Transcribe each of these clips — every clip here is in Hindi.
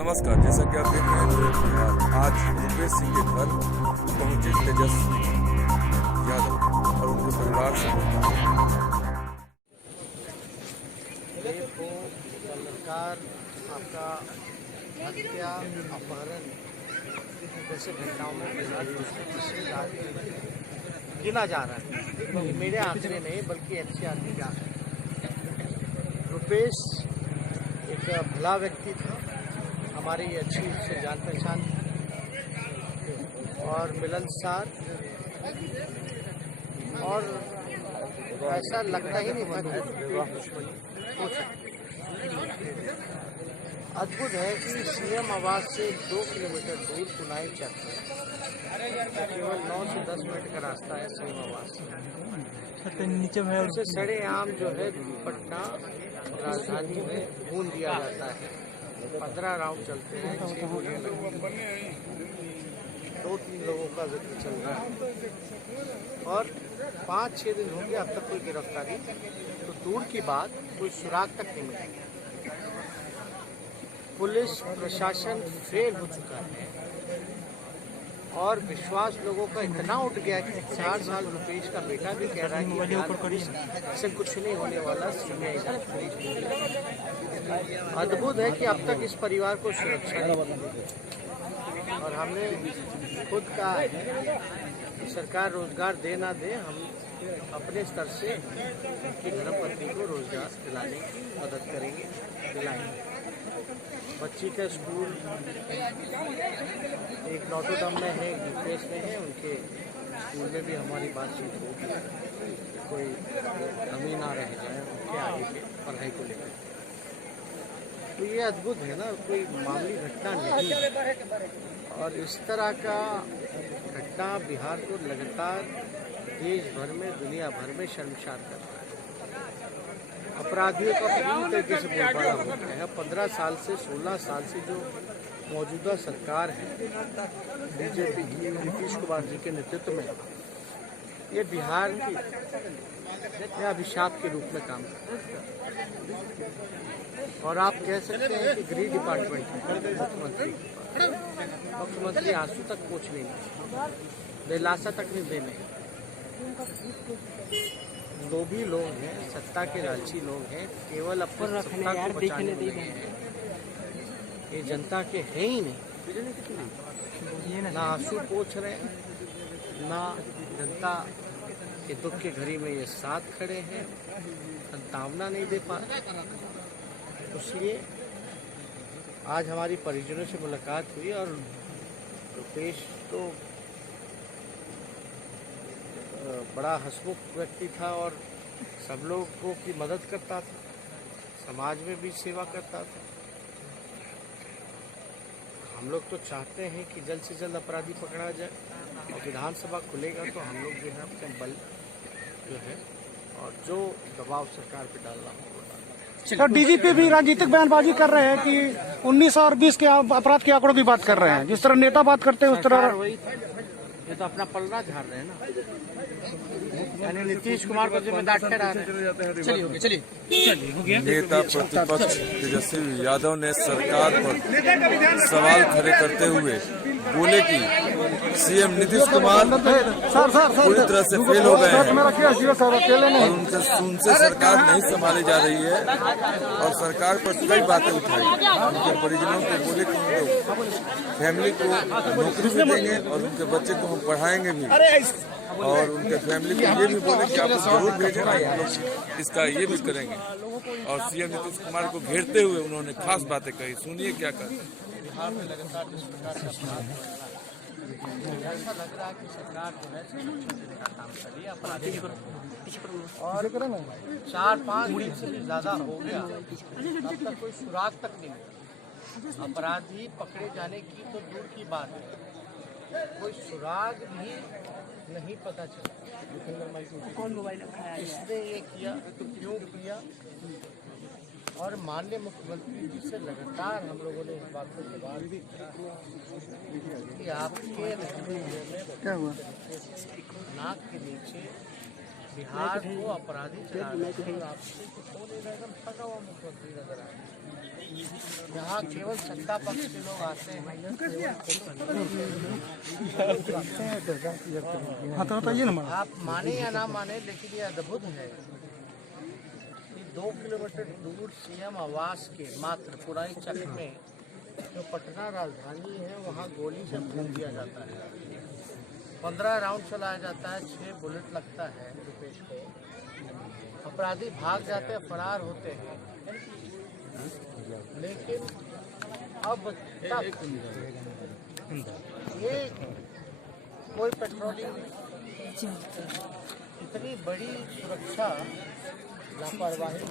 नमस्कार, जैसा कि आप देख रहे हैं आज रुपेश सिंह के घर पहुंचे तेजस्वी यादव और उनके परिवार से बलात्कार, आपका हत्या, अपहरण जैसे घटनाओं में गिना जा रहा है। ये मेरे आंकड़े नहीं बल्कि एनसीआरबी के आंकड़े। रुपेश एक भला व्यक्ति था, हमारी अच्छी से जान पहचान और मिलनसार, और ऐसा लगता ही नहीं था कि अद्भुत है कि सीएम आवास से 2 किलोमीटर दूर पुनाई चक केवल 9 से 10 मिनट का रास्ता है सीएम आवास से। उसे सड़े आम जो है पटना राजधानी में भून दिया जाता है। 15 राउंड चलते हैं, 6 गोलियां लगती हैं, 2-3 लोगों का जिक्र चल रहा है और 5-6 दिन हो गए अब तक कोई गिरफ्तारी तो दूर की बात, कोई सुराग तक नहीं मिला। पुलिस प्रशासन फेल हो चुका है और विश्वास लोगों का इतना उठ गया कि 4 साल रुपेश का बेटा भी कह रहा है कि इससे कुछ नहीं होने वाला। सीबीआई अद्भुत है कि अब तक इस परिवार को सुरक्षा नहीं, और हमने खुद कहा है कि सरकार रोजगार दे ना दे, हम अपने स्तर से उनकी धर्मपत्नी को रोजगार दिलाने की मदद करेंगे, दिलाएंगे। बच्ची का स्कूल एक नॉटरडम में है, एक यूपीएस में है, उनके स्कूल में भी हमारी बातचीत होगी, कोई कमी ना रह जाए उनके आगे के पढ़ाई को लेकर। तो ये अद्भुत है ना, कोई मामूली घटना नहीं है और इस तरह का घटना बिहार को लगातार देश भर में, दुनिया भर में शर्मसार करता है। अपराधियों का पूरी तरीके से बोलबाला हो गया है। 15 साल से 16 साल से जो मौजूदा सरकार है बीजेपी की, नीतीश कुमार जी के नेतृत्व में, ये बिहार की अभिशाप के रूप में काम करता है। और आप कह सकते हैं कि गृह डिपार्टमेंट मुख्यमंत्री आंसू तक पहुँच नहीं, दिलासा तक नहीं देने। लोभी लोग हैं, सत्ता के लालची लोग हैं, केवल अपनी सत्ता को बचाने के लिए हैं। ये जनता के हैं ही नहीं, ना आंसू पोंछ रहे हैं, ना जनता के दुख के घड़ी में ये साथ खड़े हैं, संतावना नहीं दे पा रहे। इसलिए आज हमारी परिजनों से मुलाकात हुई और रुपेश तो बड़ा हंसमुख व्यक्ति था और सब लोगों की मदद करता था, समाज में भी सेवा करता था। हम लोग तो चाहते हैं कि जल्द से जल्द अपराधी पकड़ा जाए और विधानसभा खुलेगा तो हम लोग जो है अपने बल जो है और जो दबाव सरकार पे डालना होगा। तो डीजीपी भी राजनीतिक बयानबाजी कर रहे हैं कि 19 और 20 के अपराध के आंकड़ों की बात कर रहे हैं। जिस तरह नेता बात करते हैं उस तरह ये तो अपना पलड़ा झाड़ रहे हैं ना, यानी नीतीश कुमार को जिम्मेदार ठहरा रहे हैं। चलिए नेता प्रतिपक्ष तेजस्वी यादव ने सरकार पर सवाल खड़े करते हुए बोले कि सीएम नीतीश कुमार पूरी तरह से फेल हो गए हैं और उनसे सरकार नहीं संभाली जा रही है और सरकार पर कई बातें उठाई। उनके परिजनों को बोले कि हम लोग फैमिली को नौकरी भी देंगे और उनके बच्चे को हम पढ़ाएंगे भी, और उनके फैमिली को ये भी बोले कि आप जरूर भेजना, हम लोग इसका ये भी करेंगे। और सीएम नीतीश कुमार को घेरते हुए उन्होंने खास बातें कही, सुनिए क्या कहते हैं। बिहार में लगातार ऐसा लग रहा है कि सरकार जो है का काम कर रही है, अपराधी और 4-5 दिन से भी ज्यादा हो गया, अब तक कोई सुराग तक नहीं मिला। अपराधी पकड़े जाने की तो दूर की बात है, कोई सुराग भी नहीं पता चला कौन मोबाइल किसने ये किया, तो क्यों किया। और माननीय मुख्यमंत्री जी से लगातार हम लोगों ने इस बात को जवाब भी कि आपके क्या हुआ, नाक के नीचे बिहार को अपराधी चला रहे हैं, आपसे तो एकदम फंसा हुआ मुख्यमंत्री नजर आए। यहाँ केवल सत्ता पक्ष के लोग आते हैं। हाँ तो बताइए ना। आप माने या ना माने, लेकिन ये अद्भुत है कि 2 किलोमीटर दूर सीएम आवास के मात्र पुरानी चक में जो पटना राजधानी है वहाँ गोली से भून दिया जाता है। 15 राउंड चलाया जाता है, 6 बुलेट लगता है रुपेश को। अपराधी भाग जाते हैं, फरार होते हैं, लेकिन अब तक ये कोई पेट्रोलिंग, इतनी बड़ी सुरक्षा लापरवाही।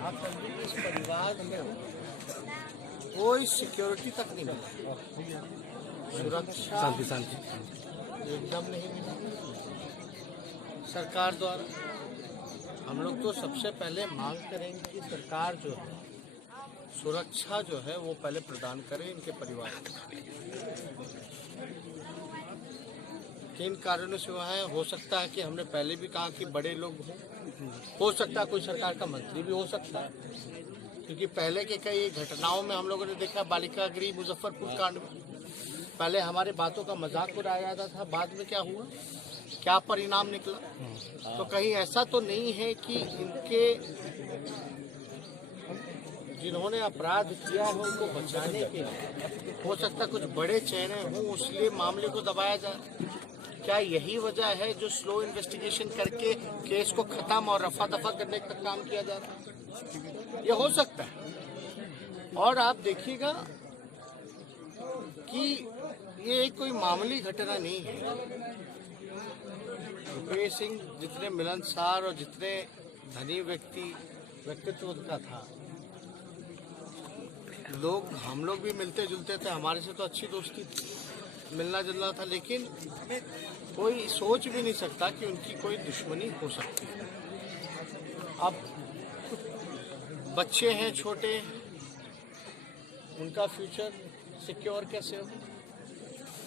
आप समझिए कि इस परिवार में कोई सिक्योरिटी तक नहीं मिला, सुरक्षा शांति एकदम नहीं मिला सरकार द्वारा। हम लोग तो सबसे पहले मांग करेंगे कि सरकार जो है सुरक्षा जो है वो पहले प्रदान करे इनके परिवार को। किन कारणों से वहाँ है, हो सकता है कि हमने पहले भी कहा कि बड़े लोग हों, हो सकता है कोई सरकार का मंत्री भी हो सकता है, क्योंकि पहले के कई घटनाओं में हम लोगों ने देखा, बालिका गृह मुजफ्फरपुर कांड में पहले हमारे बातों का मजाक उड़ाया जाता था, बाद में क्या हुआ, क्या परिणाम निकला। तो कहीं ऐसा तो नहीं है कि इनके जिन्होंने अपराध किया है उनको बचाने के लिए हो सकता कुछ बड़े चेहरे हों, इसलिए मामले को दबाया जाए। क्या यही वजह है जो स्लो इन्वेस्टिगेशन करके केस को खत्म और रफा दफा करने का काम किया जा रहा है? ये हो सकता है। और आप देखिएगा कि ये कोई मामूली घटना नहीं है। रुपेश सिंह जितने मिलनसार और जितने धनी व्यक्तित्व का था, हम लोग भी मिलते जुलते थे, हमारे से तो अच्छी दोस्ती थी, मिलना जुलना था, लेकिन कोई सोच भी नहीं सकता कि उनकी कोई दुश्मनी हो सकती है। अब बच्चे हैं छोटे, उनका फ्यूचर सिक्योर कैसे हो?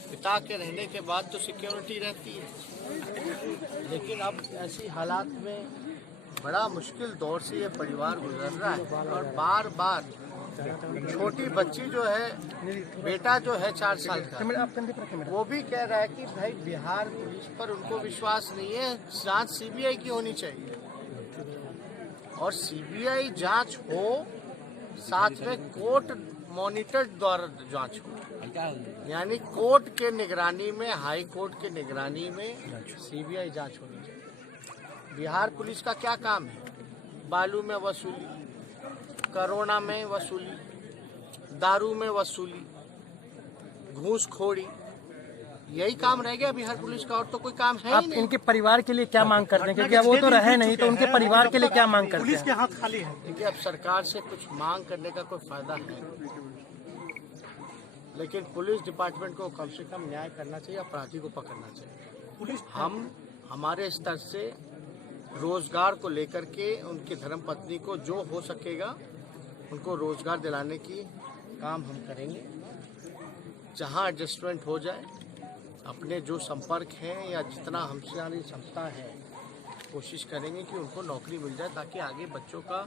पिता के रहने के बाद तो सिक्योरिटी रहती है, लेकिन अब ऐसी हालात में बड़ा मुश्किल दौर से ये परिवार गुजर रहा है। और बार बार छोटी बच्ची जो है, बेटा जो है 4 साल का, वो भी कह रहा है कि भाई बिहार पुलिस पर उनको विश्वास नहीं है, जांच सीबीआई की होनी चाहिए। और सीबीआई जांच हो, साथ में कोर्ट मॉनिटर्ड द्वारा जांच हो, यानी कोर्ट के निगरानी में, हाई कोर्ट के निगरानी में सीबीआई जांच होनी चाहिए। बिहार पुलिस का क्या काम है? बालू में वसूली, कोरोना में वसूली, दारू में वसूली, घूसखोरी, यही काम रह गया बिहार पुलिस का, और तो कोई काम है ही नहीं। इनके परिवार के लिए क्या मांग करते हैं, क्योंकि वो तो रहे नहीं, तो उनके परिवार के लिए क्या मांग करते हैं? पुलिस के हाथ खाली है। देखिए, अब सरकार से कुछ मांग करने का कोई फायदा है, लेकिन पुलिस डिपार्टमेंट को कम से कम न्याय करना चाहिए, अपराधी को पकड़ना चाहिए। हम हमारे स्तर से रोजगार को लेकर के उनकी धर्मपत्नी को जो हो सकेगा उनको रोजगार दिलाने की काम हम करेंगे। जहां एडजस्टमेंट हो जाए, अपने जो संपर्क हैं या जितना हमसे हमारी क्षमता है, कोशिश करेंगे कि उनको नौकरी मिल जाए, ताकि आगे बच्चों का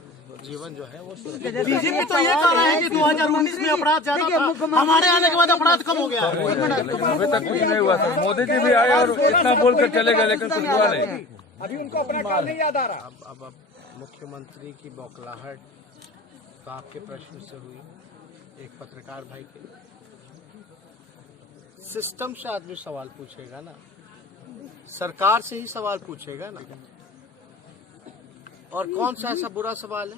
जीवन जो है वो सुरक्षित। बीजेपी तो ये कह रहा है कि 2019 में अपराध ज्यादा था, हमारे आने के बाद अपराध कम हो गया। अभी तक कुछ नहीं हुआ था। मोदी जी भी आए और इतना बोल कर चले गए, लेकिन कुछ हुआ नहीं। अभी उनको अपना काम नहीं याद आ रहा। अब मुख्यमंत्री की बौखलाहट तो आपके प्रश्न से हुई, एक पत्रकार भाई के सिस्टम से आदमी सवाल पूछेगा ना, सरकार से ही सवाल पूछेगा ना। और कौन सा ऐसा बुरा सवाल है?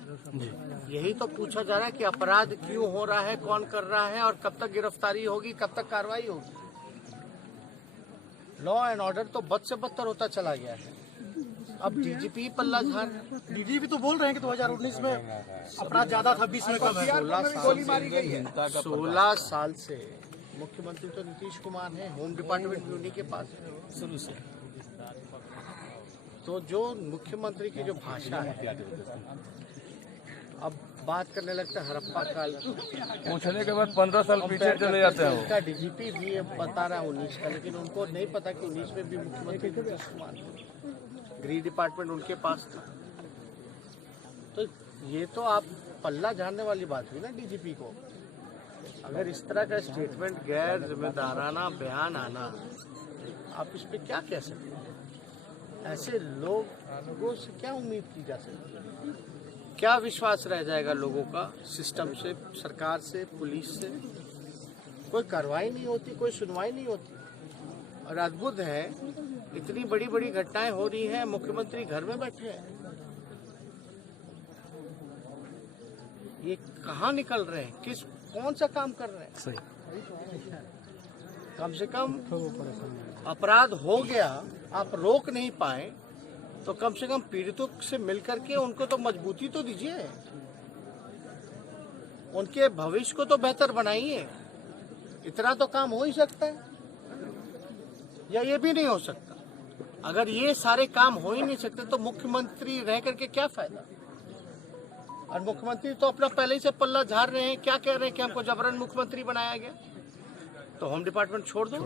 यही तो पूछा जा रहा है कि अपराध क्यों हो रहा है, कौन कर रहा है, और कब तक गिरफ्तारी होगी, कब तक कार्रवाई होगी। लॉ एंड ऑर्डर तो बद से बदतर होता चला गया है। अब डीजीपी पल्ला झाड़, डीजीपी तो बोल रहे हैं कि 2019 में अपराध ज्यादा था, 20 में कम है। 16 साल से मुख्यमंत्री तो नीतीश कुमार है, होम डिपार्टमेंट भी उन्हीं के पास है शुरू से। तो जो मुख्यमंत्री की जो भाषा है, अब बात करने लगता है हड़प्पा काल, पूछने के बाद 15 साल पीछे चले जाते हैं। उनका डीजीपी भी बता रहा है 19 का, लेकिन उनको नहीं पता कि 19 में भी मुख्यमंत्री नीतीश कुमार, गृह डिपार्टमेंट उनके पास था। तो ये तो आप पल्ला झाड़ने वाली बात हुई ना डीजीपी को। अगर इस तरह का स्टेटमेंट गैर जिम्मेदाराना बयान आना, आप इस पे क्या कह सकते हैं? ऐसे लोगों से क्या उम्मीद की जा सकती है? क्या विश्वास रह जाएगा लोगों का सिस्टम से, सरकार से, पुलिस से? कोई कार्रवाई नहीं होती, कोई सुनवाई नहीं होती। और अद्भुत है, इतनी बड़ी बड़ी घटनाएं हो रही हैं, मुख्यमंत्री घर में बैठे हैं। ये कहाँ निकल रहे हैं? कौन सा काम कर रहे हैं? सही। कम से कम अपराध हो गया, आप रोक नहीं पाए तो कम से कम पीड़ितों से मिलकर के उनको तो मजबूती तो दीजिए, उनके भविष्य को तो बेहतर बनाइए। इतना तो काम हो ही सकता है, या ये भी नहीं हो सकता? अगर ये सारे काम हो ही नहीं सकते तो मुख्यमंत्री रह करके क्या फायदा? और मुख्यमंत्री तो अपना पहले ही से पल्ला झाड़ रहे हैं। क्या कह रहे हैं कि हमको जबरन मुख्यमंत्री बनाया गया, तो होम डिपार्टमेंट छोड़ दो,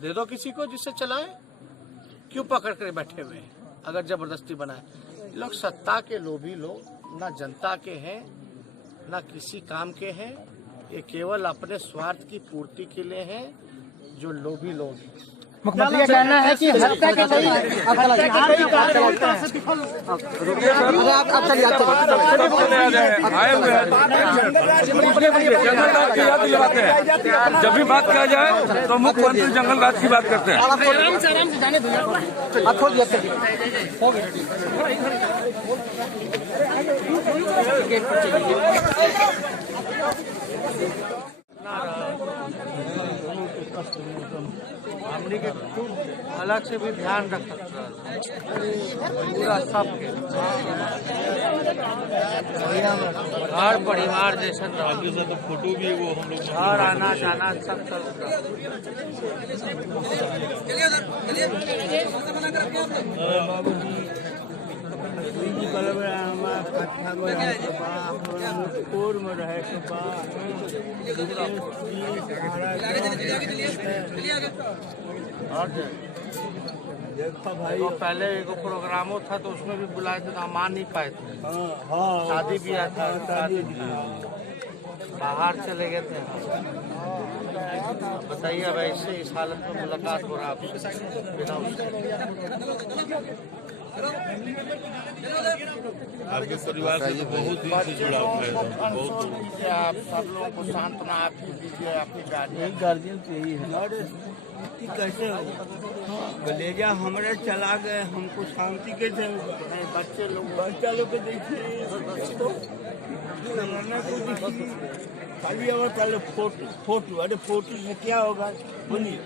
दे दो किसी को जिससे चलाए। क्यों पकड़ कर बैठे हुए हैं अगर जबरदस्ती बनाए? लोग सत्ता के लोभी लोग, ना जनता के हैं ना किसी काम के हैं। ये केवल अपने स्वार्थ की पूर्ति के लिए हैं, जो लोभी लोग हैं। मुख्यमंत्री का कहना है कि हत्या के कई आए हुए हैं, जंगल राज की याद दिलवाते हैं। जब भी बात किया जाए तो मुख्यमंत्री जंगल राज की बात करते हैं। आराम से जाने दो, आप खोल दिया हमने के अलग से भी ध्यान रख सकता है पूरा सबके हर परिवार जैसा तो फोटो भी वो हम लोग घर आना जाना सब चलता। भाई पहले एक प्रोग्रामो था तो उसमें भी बुलाए थे तो हम आ नहीं पाए थे। शादी भी आया था, बाहर चले गए थे। बताइए अब ऐसे इस हालत में मुलाकात हो रहा है आपसे बिना आपके परिवार से बहुत दिन से जुड़ा हुआ है। आप सब लोगों को सांत्वना आप दीजिए, आपके गार्जियन से यही है कि कैसे कलेजा हमारे चला गए, हमको शांति कैसे होगा? बच्चे लोग बच्चा लोग को देखिए, जमाना को देखिए, खाली अब पहले फोटो अरे फोटो से क्या होगा? बोलिए,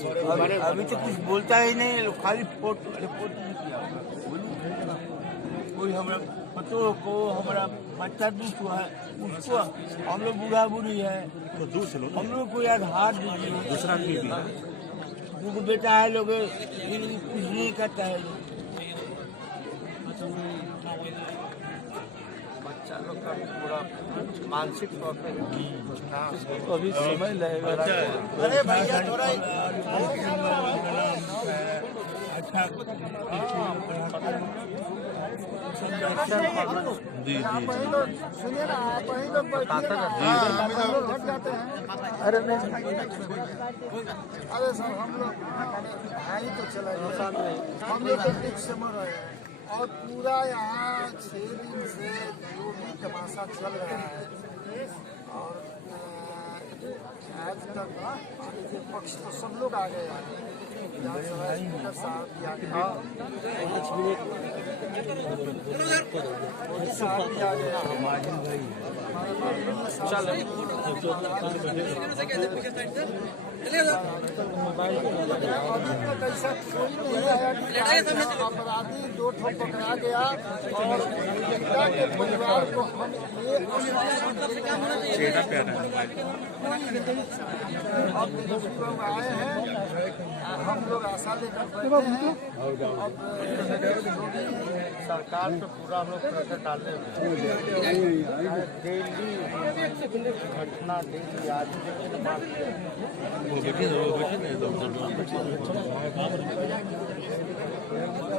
अभी तो कुछ बोलता ही नहीं है लोग, खाली फोटो अरे फोटो से क्या होगा? बोलिए, कोई हमारा बच्चों को, हमारा बच्चा दूसरा है उसको, हम लोग बूढ़ा बूढ़ी है तो हम लोग को यार हाथ दीजिए। दूसरा भी बेटा है लोग कुछ नहीं करता है। बच्चा लोग का पूरा मानसिक तौर पर अभी समय लगेगा। अरे भैया थोड़ा अच्छा जी जी सुनिए ना, आप वहीं लोग बैठिए ना, हम लोग हट जाते हैं। अरे अरे सर हम लोग भाई तो चला गया, हम लोग तो ठीक समझ रहे हैं। और पूरा यहाँ 6 दिन से जो भी तमाशा चल रहा है, और आज तक पक्ष तो सब लोग आ गए हैं, विधानसभा साहब भी आ गए, साहब भी आ गए, ऐसा कोई नहीं आया कि अपराधी 2 ठो पकड़ा गया और पीड़िता के परिवार को हम ये अब लोग आए हैं, हम लोग आशा लेकर बैठे हैं। अब सरकार पे पूरा हम लोग प्रेशर डालने डेली घटना डेली आज वो बैठे नहीं तो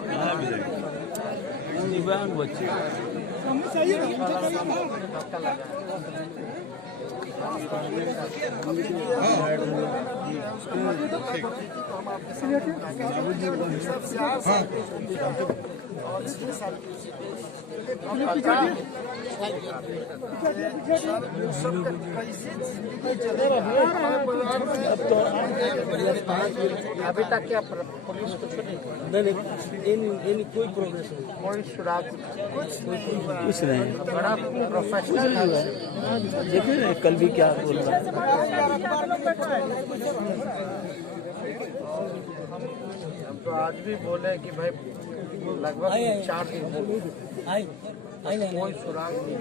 कहाँ भी जाएंगे। दिव्यांग बच्चे और 6 साल की अभी तक क्या पुलिस कुछ नहीं, कोई प्रोग्रेस नहीं, कोई सुराग कुछ नहीं। बड़ा प्रोफेशनल है। देखिए कल भी क्या बोल रहा है। हम तो आज भी बोले कि भाई लगभग 4 दिन हो गए, कोई सुराग नहीं।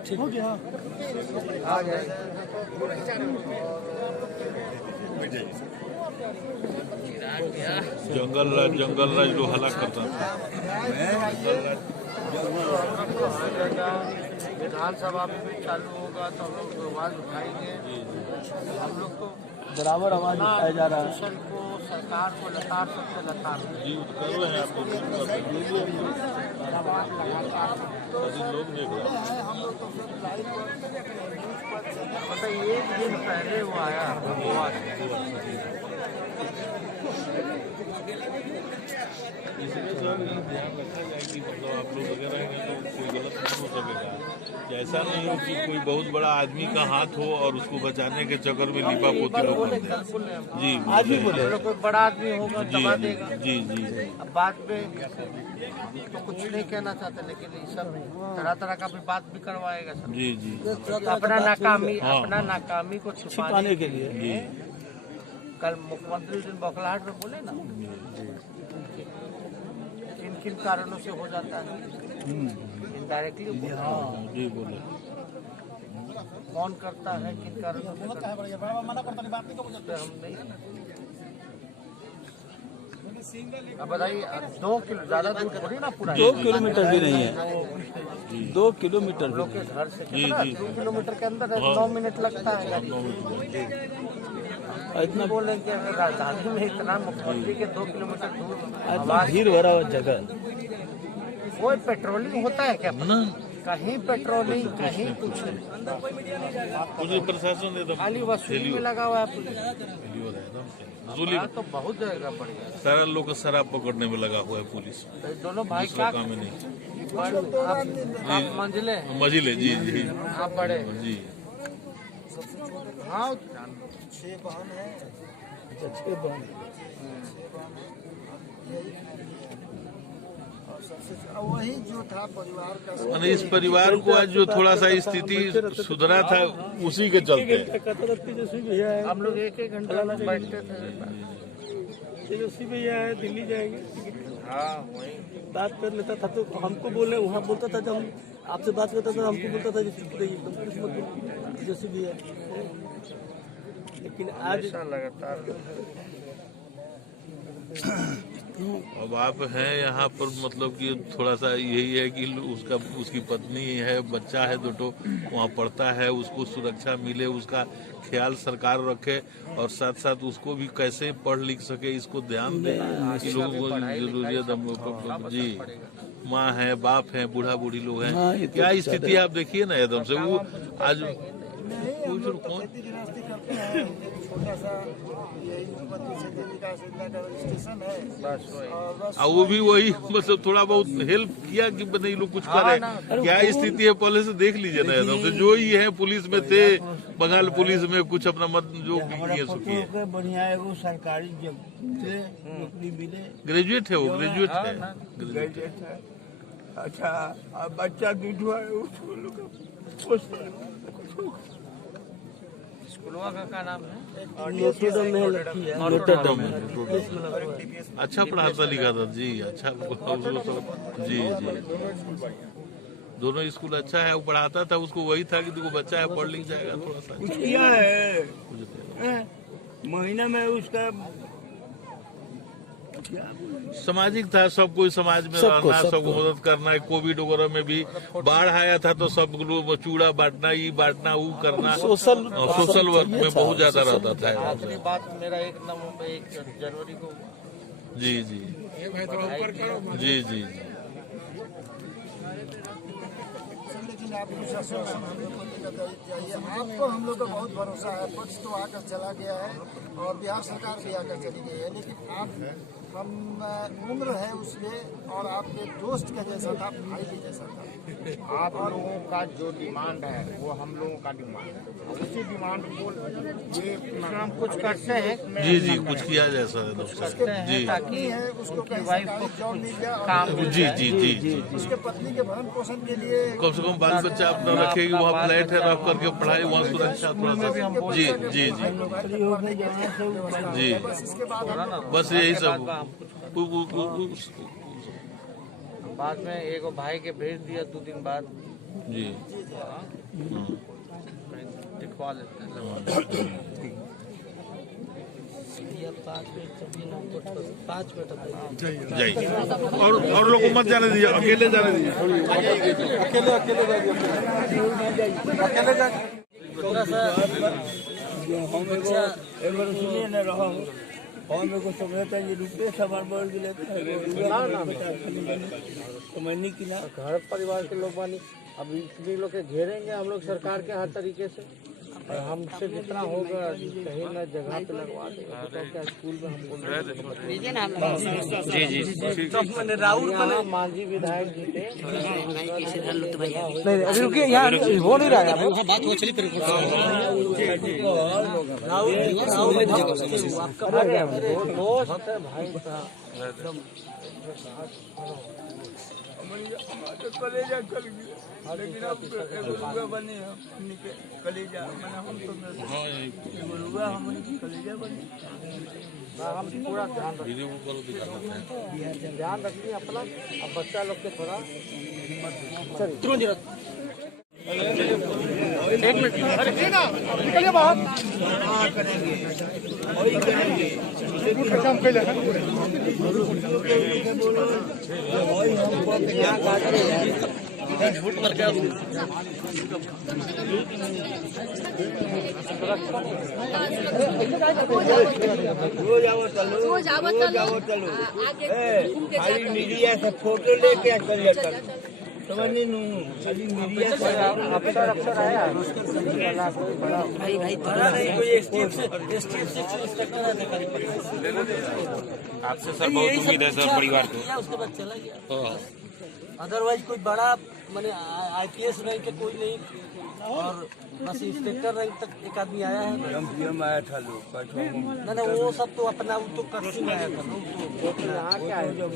ठीक हो गया। आ गए जंगल राज जो हलाक करता था। विधानसभा में भी चालू होगा तो हम लोग आवाज उठाएंगे। हम लोग तो बराबर आवाज उठाया जा रहा है। शासन को, सरकार को लतार सबसे लतार जी कर रहे हैं आपको लोग देख रहे हैं। हम लोग तो फिर लाइव मतलब एक दिन पहले वो आया गोवा से। इसमें सर ये ध्यान रखा जाए कि मतलब आप लोग अगर रहेंगे तो कोई गलत नहीं हो सकेगा। कि ऐसा नहीं हो कि कोई बहुत बड़ा आदमी का हाथ हो और उसको बचाने के चक्कर में लिपा पोती लोग कर दें। जी आज भी बोले कोई बड़ा आदमी होगा दबा देगा। जी जी अब बाद में तो कुछ नहीं कहना चाहते, लेकिन ये सब तरह तरह का भी बात भी करवाएगा सब। जी जी अपना नाकामी को छिपाने के लिए। कल मुख्यमंत्री उस दिन बौखलाहट में बोले ना, किन किन कारणों से हो जाता है इनडायरेक्टली जी बोले कौन करता है, किन कारणों से करता है, हम नहीं। अब बताइए 2 किलो ज्यादा दूर थोड़ी ना पूरा 2 किलोमीटर भी नहीं है, 2 किलोमीटर भी लोग के घर से कितना 2 किलोमीटर के अंदर 9 मिनट लगता है गाड़ी। इतना बोले कि अगर राजधानी में इतना मुख्यमंत्री के 2 किलोमीटर दूर भीड़ भरा हुआ जगह। कोई पेट्रोलिंग होता है क्या? कहीं पेट्रोलिंग, कहीं कुछ नहीं, पुलिस प्रशासन एकदम खाली वसूली में लगा हुआ है पुलिस। वसूली तो बहुत जगह पड़ गया। सारा लोग का शराब पकड़ने में लगा हुआ है पुलिस। तो दोनों भाई दूसरा काम ही नहीं। आप मंजिले हैं, मजिले जी जी आप बड़े जी हाँ 6 बहन है। और सबसे वही जो था परिवार का मैंने इस परिवार को आज जो थोड़ा सा स्थिति सुधरा था उसी के चलते हम लोग 1-1 घंटा बैठते थे। तेजस्वी भैया है, दिल्ली जाएंगे, हाँ वही बात कर लेता था तो हमको बोले, वहाँ बोलता था, जब हम आपसे बात करता था हमको बोलता था तेजस्वी भैया, लेकिन आज ऐसा लगातार अब आप हैं यहाँ पर मतलब कि थोड़ा सा यही है कि उसकी पत्नी है, बच्चा है 2 वहाँ पढ़ता है, उसको सुरक्षा मिले, उसका ख्याल सरकार रखे और साथ साथ उसको भी कैसे पढ़ लिख सके इसको ध्यान दे कि लोगों को जरूरियत जी माँ है, बाप है, बूढ़ा बूढ़ी लोग हैं। क्या स्थिति आप देखिए ना एकदम से वो आज गृहस्थी करते हैं। छोटा सा यही विकास योजना का रजिस्ट्रेशन है बस वही। और बस वो भी वही मतलब थोड़ा बहुत हेल्प किया कि नहीं लोग कुछ करे। क्या स्थिति है पहले से देख लीजिए ना एकदम से। जो ही है पुलिस में थे, बंगाल पुलिस में कुछ अपना मत जो किए सो किए। बढ़िया है वो सरकारी जब से नौकरी मिले। ग्रेजुएट है वो, ग्रेजुएट है। ग्रेजुएट है। अच्छा अब बच्चा विधवा है उसको लोग स्कूलवा का क्या नाम है? नोटरडम में लड़की है। नोटरडम में अच्छा पढ़ाता लिखाता जी, अच्छा जी जी दोनों स्कूल अच्छा है। वो पढ़ाता था, उसको वही था कि देखो बच्चा है पढ़ लिख जाएगा थोड़ा सा। कुछ किया है महीना में उसका सामाजिक था, सब कोई समाज में रहना, सबको मदद करना है। कोविड वगैरह में भी बाढ़ आया था तो सब लोग चूड़ा बांटना, ये बांटना, वो करना, सोशल वर्क में बहुत ज्यादा रहता था। आखिरी बात मेरा 1 जनवरी को जी जी जी जी लेकिन आप कुछ आश्वासन हम लोग को लेकर जाइए। आपको हम लोग का बहुत भरोसा है। पक्ष तो आकर चला गया है और बिहार सरकार भी आकर चली गई है, लेकिन आप हम उम्र है उसमें और आपके दोस्त के जैसा था, भाई के जैसा था। आप लोगों का जो डिमांड है वो हम लोगों का डिमांड है, उसी डिमांड को ये हम कुछ करते हैं जी जी कुछ किया जाए सर जी ताकि है उसको कहीं सरकारी जॉब मिल जाए काम और जी जी जी जी उसके पत्नी के भरण पोषण के लिए कम से कम बाल बच्चा अपना रखेगी, वहाँ फ्लैट है रख करके पढ़ाई, वहाँ सुरक्षा थोड़ा सा जी जी जी जी बस इसके बाद हम बस यही सब बाद में एगो भाई के भेज दिया 2 दिन बाद जी दिखवा लेते हैं। जाइए और लोग को मत जाने दीजिए, अकेले जाने दीजिए। थोड़ा सा सुनिए न रहा हूँ और मेरे को समझता है ये रुपये सामान बढ़ गए समझने की ना घर परिवार के लोग बानी, अब इतने लोग के घेरेंगे हम लोग सरकार के हर तरीके से, और हमसे जितना होगा कहीं ना जगह पे लगवा देंगे। तो क्या स्कूल में हम बोल जी मैंने राहुल यहाँ मांझी विधायक जी थे। नहीं अभी रुकिए, यहाँ हो नहीं रहा है वहाँ बात हो चली फिर दोस्त है भाई साहब एकदम कलेजा कल लेकिन अब रुआ बने कलेजा मैंने हम तो रुआ हम कलेजा बने हम पूरा ध्यान रखिए अपना। अब बच्चा लोग के थोड़ा एक मिनट निकलिए बाहर करेंगे वही करेंगे काम कैले रोज आओ चलो खाली मीडिया से फोटो लेके समझ नहीं खाली मीडिया से अफसर आया आपसे सर बहुत उम्मीद है सर परिवार को। उसके बाद चला गया। अदरवाइज कोई बड़ा मैंने IPS रैंक के कोई नहीं, और बस इंस्पेक्टर रैंक तक एक आदमी आया है। एम आया था लोग ना वो सब तो अपना वो तो कर्सी में आया था।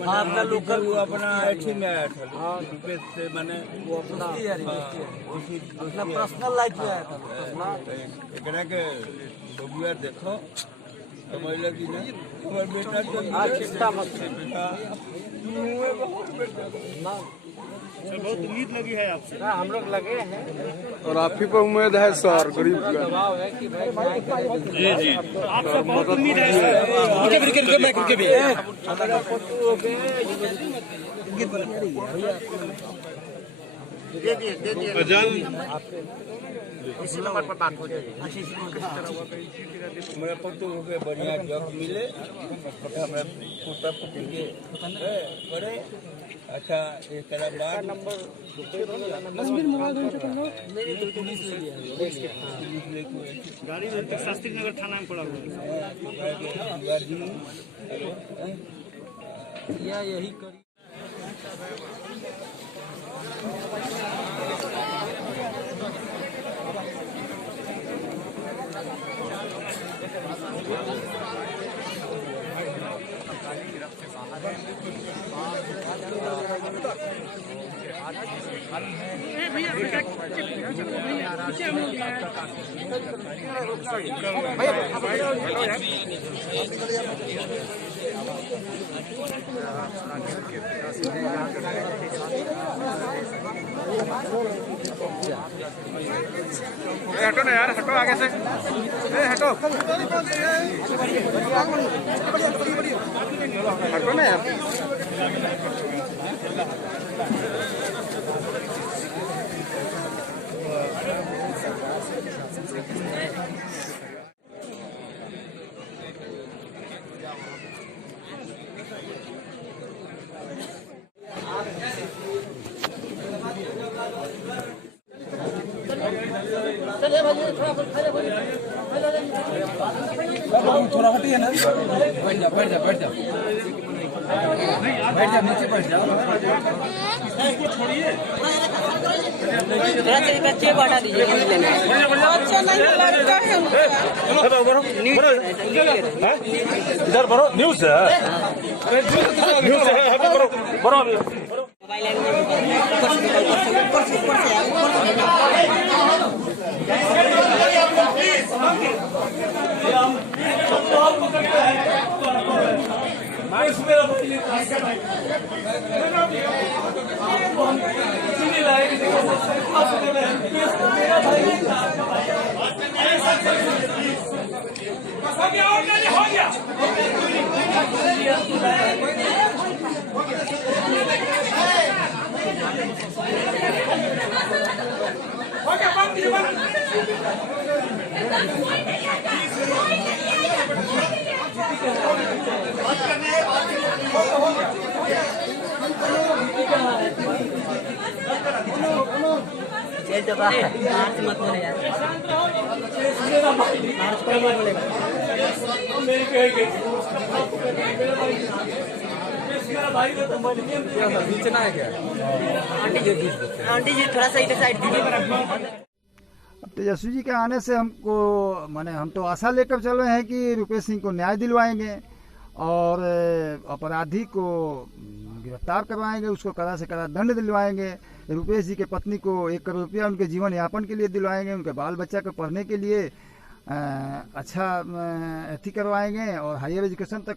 हाँ अपना लोकल वो अपना ऐठी में आया था रुपये से मैंने वो अपना अपना पर्सनल लाइफ में आया था। एकरा के बबुआ देखो समझ लगी ना हमारे बेटा तो चिंता मत बहुत उम्मीद लगी है आपसे। हम लोग लगे हैं और आप ही पर उम्मीद है सर, गरीब का दबाव है कि भाई जी जी आपसे बहुत उम्मीद है हमारा फोटो हो गए दे दिए अजान इसी नंबर पर बात हो जाएगी। हमारा फोटो हो गए बढ़िया जॉब मिले हमारा पोता पोती के करे अच्छा एक तरह बात नंबर गाड़ी शास्त्री नगर थाना में पड़ा हुआ या यही करी हटो ना यार, हटो आगे से, हटो हटो ना यार। थोड़ा हटिए ना, बैठ जा बैठ जा बैठ जा बैठ जा, नीचे बैठ जाओ। बच्चे बढ़ा दीजिए, अच्छा नहीं लगता है। इधर बढ़ो, न्यूज़ है, न्यूज़ है, बढ़ो बढ़ो। मत बोले यार, नीचे ना है क्या? आंटी जी थोड़ा सा इधर साइड दीजिए। तेजस्वी जी के आने से हमको माने हम तो आशा लेकर चल रहे हैं कि रुपेश सिंह को न्याय दिलवाएंगे और अपराधी को गिरफ्तार करवाएंगे, उसको कड़ा से कड़ा दंड दिलवाएंगे। रुपेश जी के पत्नी को 1 करोड़ रुपया उनके जीवन यापन के लिए दिलवाएंगे, उनके बाल बच्चा को पढ़ने के लिए अच्छा अथी करवाएंगे और हायर एजुकेशन तक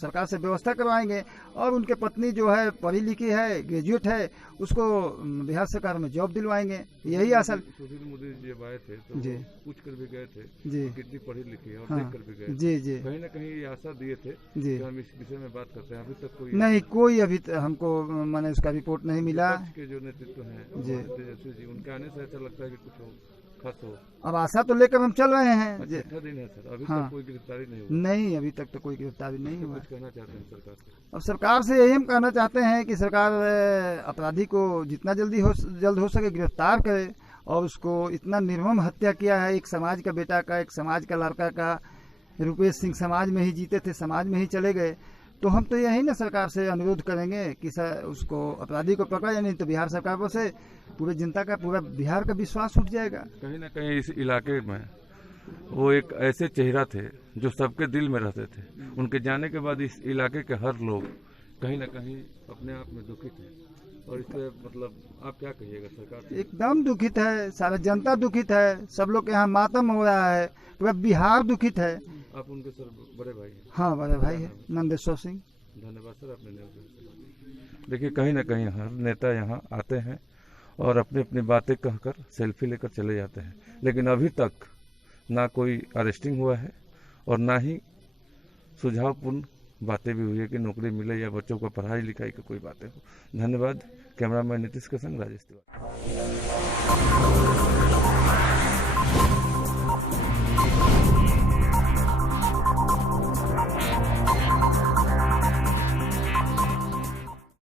सरकार से व्यवस्था करवाएंगे। और उनके पत्नी जो है पढ़ी लिखी है, ग्रेजुएट है, उसको बिहार सरकार में जॉब दिलवाएंगे। यही आशा। सुशील मोदी जी जब आए थे तो जी पूछ कर भी गए थे जी कितनी पढ़ी लिखी है और हाँ, देख कर भी गए जी जी कहीं न कहीं ये आशा दिए थे जी कि हम इस विषय में बात करते हैं। अभी तक कोई नहीं, कोई अभी हमको माने उसका रिपोर्ट नहीं मिला। विपक्ष के जो नेतृत्व हैं जी। तेजस्वी जी, उनके आने से ऐसा लगता है कि कुछ हो खास हो। अब आशा तो लेकर हम चल रहे हैं। जी अच्छा दिन है सर, अभी हाँ। तक कोई गिरफ्तारी नहीं हुई। नहीं, अभी तक तो कोई गिरफ्तारी नहीं हुआ। कुछ कहना चाहते हैं सरकार से? अब सरकार से यही हम कहना चाहते हैं कि सरकार अपराधी को जितना जल्द हो सके गिरफ्तार करे और उसको इतना निर्मम हत्या किया है एक समाज का बेटा का, एक समाज का लड़का का। रुपेश सिंह समाज में ही जीते थे, समाज में ही चले गए। तो हम तो यही ना सरकार से अनुरोध करेंगे कि उसको अपराधी को पकड़ा, नहीं तो बिहार सरकार पर से पूरे जनता का, पूरा बिहार का विश्वास उठ जाएगा। कहीं ना कहीं इस इलाके में वो एक ऐसे चेहरा थे जो सबके दिल में रहते थे। उनके जाने के बाद इस इलाके के हर लोग कहीं ना कहीं अपने आप में दुखित है। और इससे मतलब आप क्या कहिएगा सरकार से? एकदम दुखित है, सारा जनता दुखित है, सब लोग के यहाँ मातम हो रहा है, पूरा बिहार दुखित है। आप उनके सर बड़े भाई हैं? हाँ, बड़े भाई है, नंदेश्वर सिंह। धन्यवाद सर, आपने देखिए कहीं ना कहीं हर नेता यहाँ आते हैं और अपनी अपनी बातें कहकर सेल्फी लेकर चले जाते हैं, लेकिन अभी तक ना कोई अरेस्टिंग हुआ है और ना ही सुझावपूर्ण बातें भी हुई है कि नौकरी मिले या बच्चों को पढ़ाई लिखाई की कोई बातें हो। धन्यवाद। कैमरामैन नीतीश के संग राजेश तिवारी।